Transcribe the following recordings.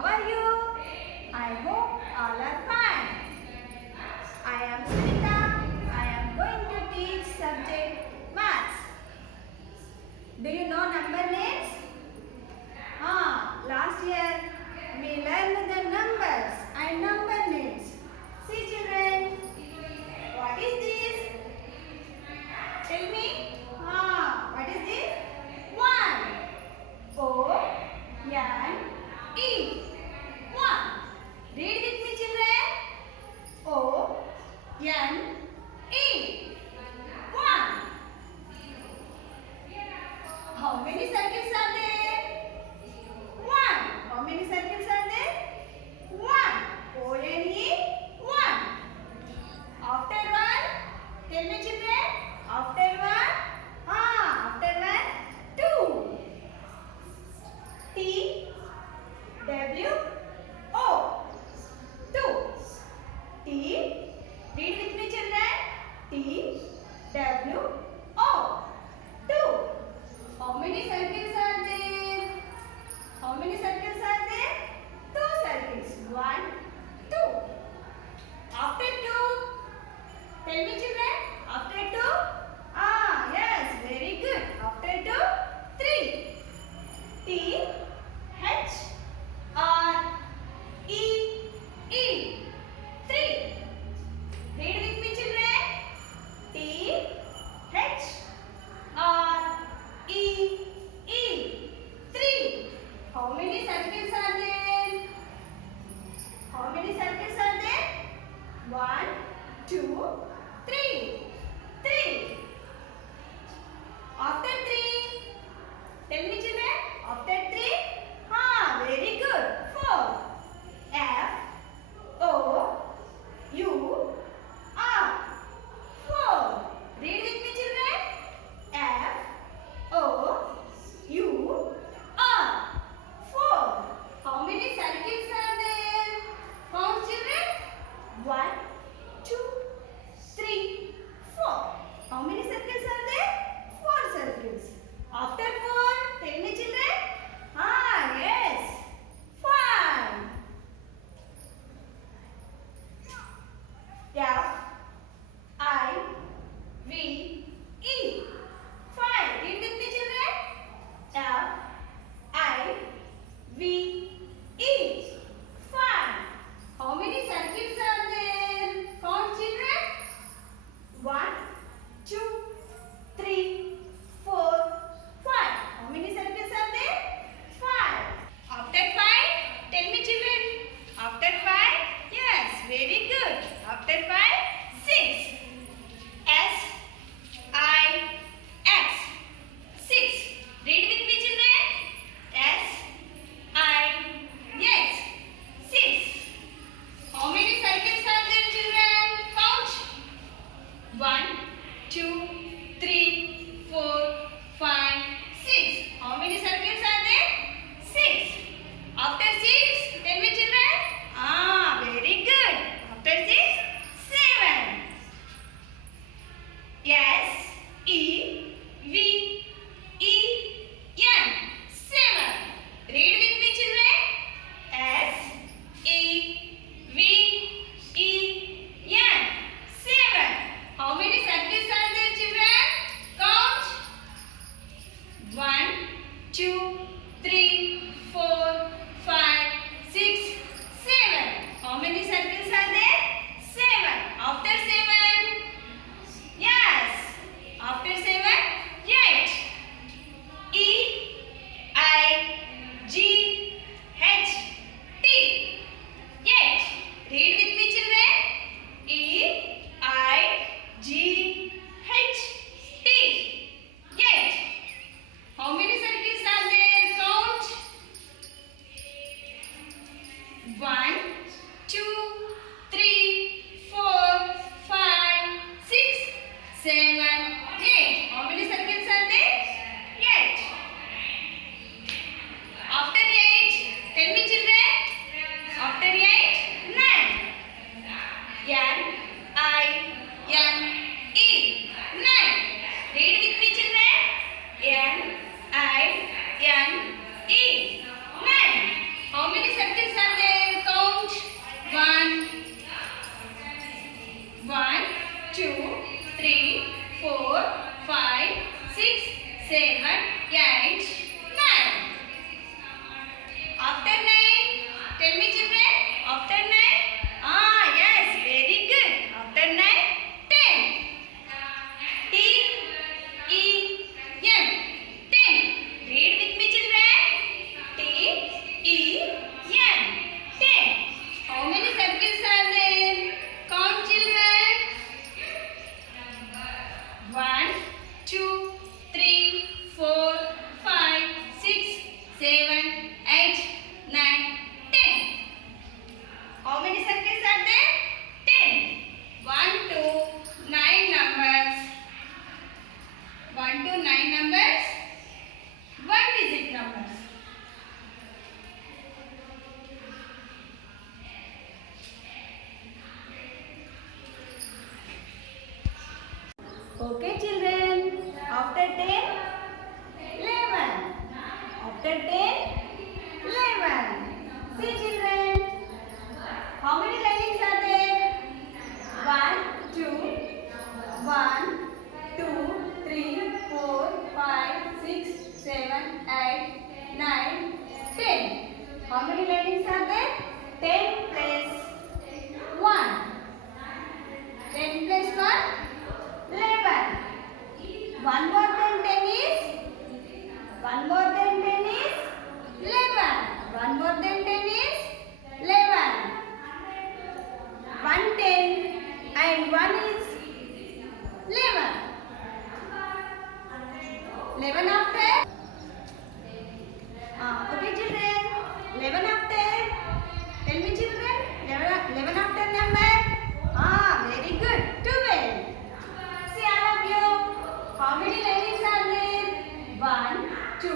How are you? I hope all are fine. I am Sunita. I am going to teach subject maths. Do you know number names? Last year we learned the numbers and number names. See children, what is this? Tell me. What is this? 1. O-N-E. 1. Read with me children. O-N-E. 1. How many circles are there? 1. How many circles are there? 1. O-N-E. 1. After 1, tell me children. After 1, after 1, 2. T-W-O. 2. T. Read with me children. T-W-O. 2. How many circles are there? How many circles are there? 2 circles. 1, 2. After 2, tell me children. After 2, yes, very good. After 2, 3. T-H-R-E-E. 3. Read with me children. T-H-R-E-E. 3. How many circles are there? How many circles are there? 1, 2, 3. 3. After 3, tell me children. After 3, very good. 4. F-O-U-R. 4. Read with me children. F-O-U-R. 4. How many circles are there? Count children. 1, 2, 3, 4. How many circles are there? 4 circles. After 4, tell me children. Yes. 5. F-I-V-E. 5. Read with me children. F-I-V-E. 5. How many circles are there? Count children. 1, 2, 3, 4, 5. How many circles are there? 5. After 5, tell me children. After 5, yes, very good. After 5, 6. S-I-X. 6. Read with me children. S-I-X. 6. How many circles are there children? Count. 1, 2, 3, 4, 5, 6. How many circles are there? 6. After 6, tell me children. Very good. After 6, 7. Yes. E-V-E-N. 7. Read with me children. S-E-V-E-N. 7. How many circles are there children? Count. 3, 4, 5, 6, 7, 8, 9. After 9, tell me children, after 9? Ah, yes, very good. After 9, 10. T, E, N, 10. Read with me children. T, E, N, 10. How many circles are there? Count children. 1, 2, 3, 4, 5, 6, 7, 8, 9, 10. How many circles are there? 10. 1 to 9 numbers. 1 to 9 numbers. 1 digit numbers. Okay children. After 10, 11. After 10, 11. See children. How many linings are there? 1, 2, 1, 2, 3, 4, 5, 6, 7, 8, 9, 10. How many linings are there? 10 plus 1. 10 plus 1, 11. One more than 10 is? One more than 10 is? 11. One more than 10 is? 11. 1 10 and 1 is 11. 11 after? Okay children. 11 after? Tell me children. 11 after number? Very good. 12. See all of you. How many linings are there? 1, 2,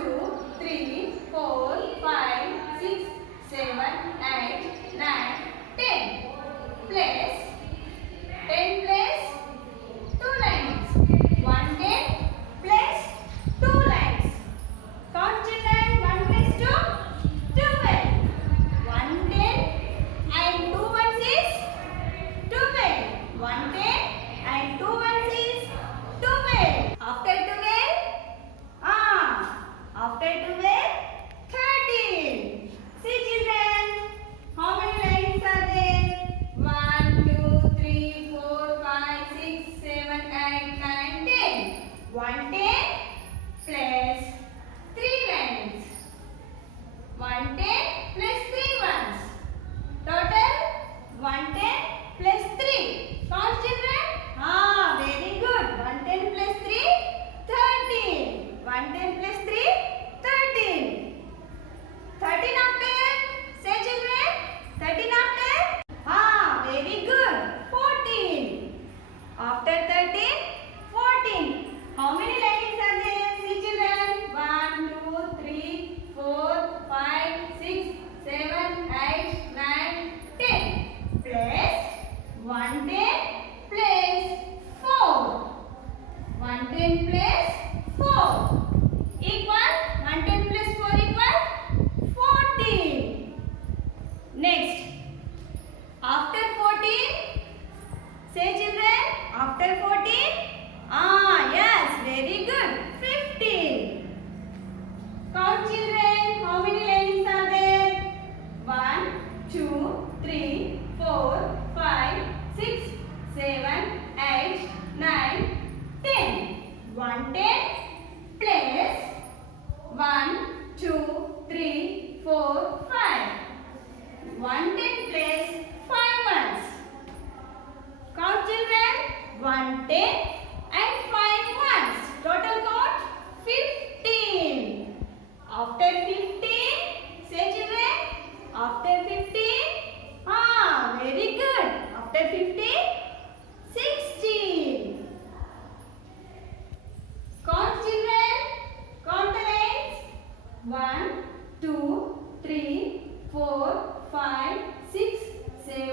3, 4, 5, 6, 7, 8, 9, 10. Plus 10 plus 2 lines. 1 10 plus 2 lines. Count children. 1 plus 2, 12. 1 10 and 2 ones is 12. 1 10 and 2 ones is 12. After 12? After 12, 13. See children. How many lines are there? 1, 2, 3, 4, 5, 6, 7, 8, 9, 10. 1 10 plus 3 lines. 1 10 plus 3 ones. Total 1 10 plus 3. Count children. Very good. 1 10 plus 3, 13. 1 10 plus 3, 13. 13 after? Say children. 13 after? Very good. 14. After 13, 14. How many linings are there? See children. 1, 2, 3, 4, 5, 6, 7, 8, 9, 10. Plus 1 10 plus 4. 1 10 plus 4. Equal 1 10 plus 4 equal 14. Next. After 14, say children, after 14, yes, very good, 15. Count children, how many linings are there? 1, 2, 3, 4, 5, 6, 7, 8, 9, 10. 1 10 plus 1, 2, 3, 4, 5. 1 10 plus 5 ones. Count children. 1 10 and 5 ones. Total count 15. After 15, say children. After 15, very good. After 15, 16. Count children. Count the lines. 1, 2, 3, 4, 5, 6, 7,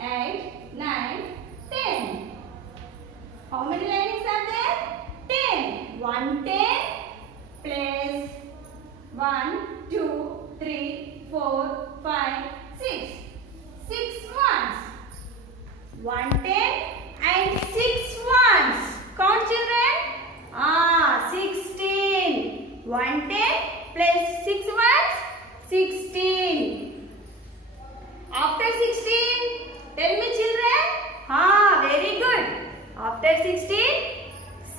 8, 9, 10. How many linings are there? 10. 1 10 plus 1, 2, 3, 4, 5, 6. 6 ones. 1 10 and 6 ones.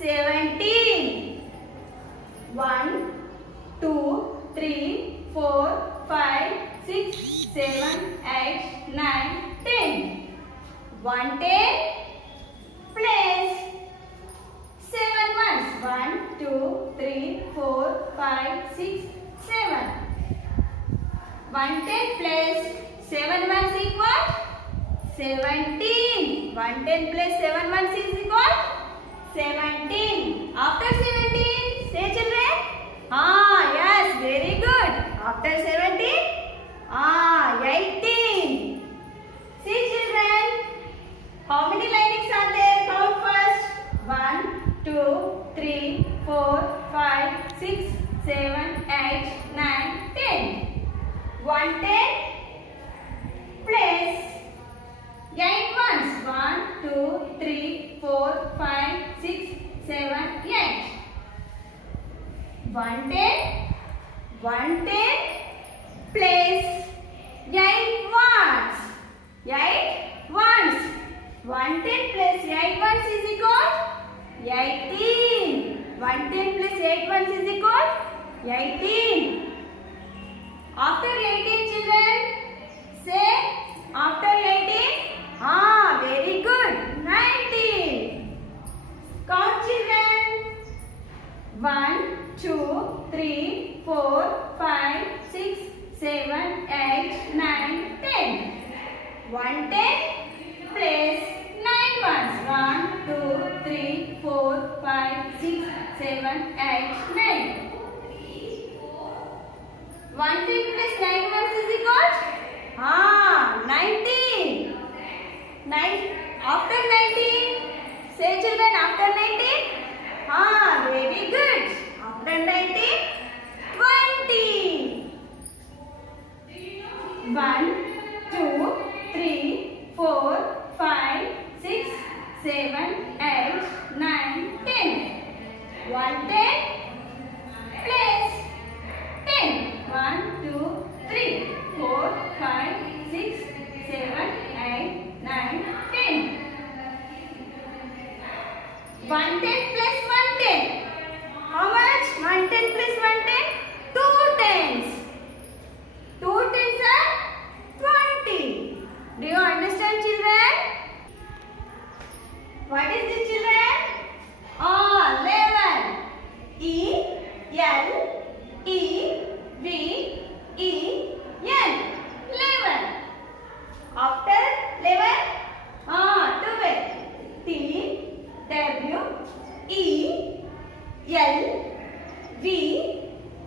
17. 1, 2, 3, 4, 5, 6, 7, 8, 9, 10. 110 plus 7 ones. 1, 2, 3, 4, 5, 6, 7. 110 plus 7 ones equal 17. 110 plus 7 ones is equal 17. After 17, say children. Yes, very good. After 17, 18. See children, how many linings are there? Count first. 1, 2, 3, 4, 5, 6, 7, 8, 9, 10. 110 plus 8 ones. 1, 2, 3, 4, 5, 6, 7, 8. 110 plus 8 ones. 8 ones. 110 plus 8 ones is equal 18. 110 plus 8 ones is equal 18. After 18 children, say after 18. Very good. 19. Count children. 1, 2, 3, 4, 5, 6, 7, 8, 9, 10. 110 plus 9 ones. 1, 2, 3, 4, 5, 6, 7, 8, 9. 110 plus 9 ones is equal 19. After 19, say children, after 19. Very good. After 19, 20. 1, 2, 3, 4, 5, 6, 7, 8, 9, 10. 110 plus 10. 1, 2, 3, 4, 5, 6, 7, 8, 9, 10. 110 plus 110. How much? 110 plus 110? 2 tens. 2 tens are 20. Do you understand children? What is this children? 11. E, L, E, V, E, N. 11. After 11, 12. T, W, E, L, V,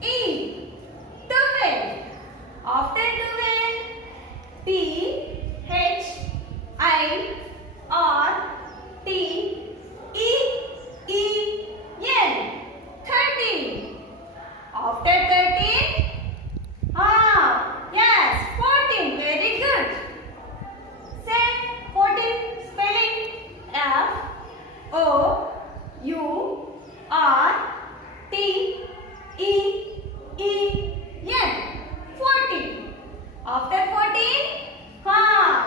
E. 12. After 12, T, H, I, R, T, E, N. 13. After 13, yes, 14. Very good. Say 14 spelling. F, O, U, R, T, E, N. 14. After 14,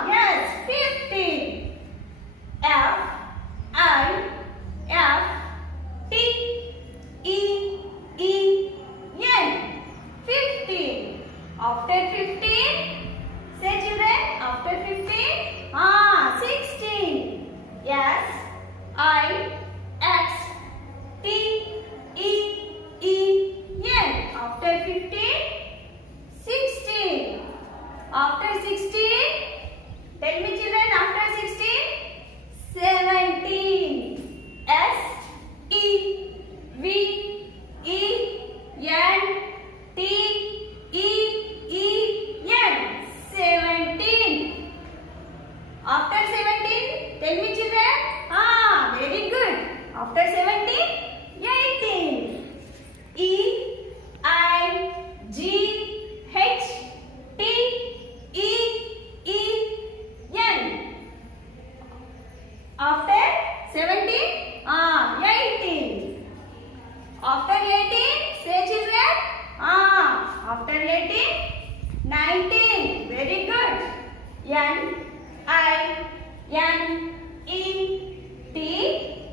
yes, 15. F, I, F, T, E, N. 15. After 15, say children, after 15, 16. S, I, X, T, E, N. After 15, 16. After 16, tell me children, after 16, 17. S, E, V, E, N, T, E, N. 17. After 17, tell me children. Very good. After 17, 18. E, I, G, H, T, E, N. After 17, 18. After 18, say children. After 18, 19. Very good. N, I, N, E, T,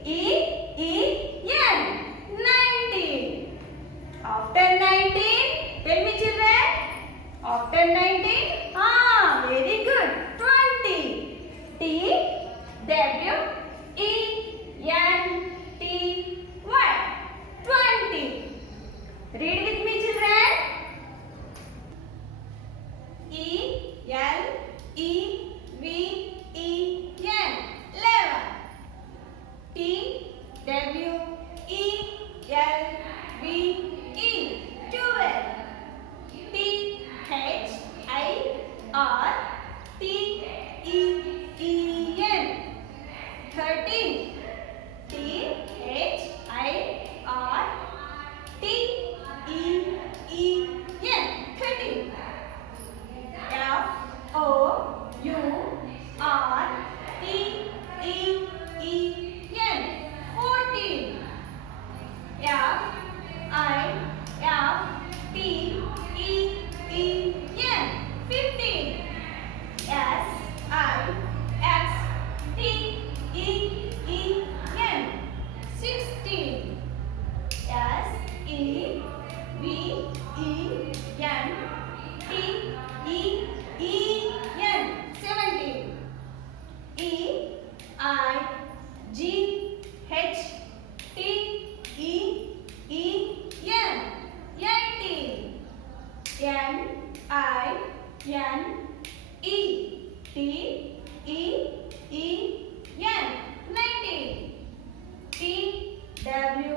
E, W E L V E 12. T H I R T E E N 13. T H I R T E E N 13. F O U R T E E N 14. F I F T E E N 15. S I X T E E N 16. S E V E N T E E N 17. E I G H T E E N 18. N I N E T E E N 19. T W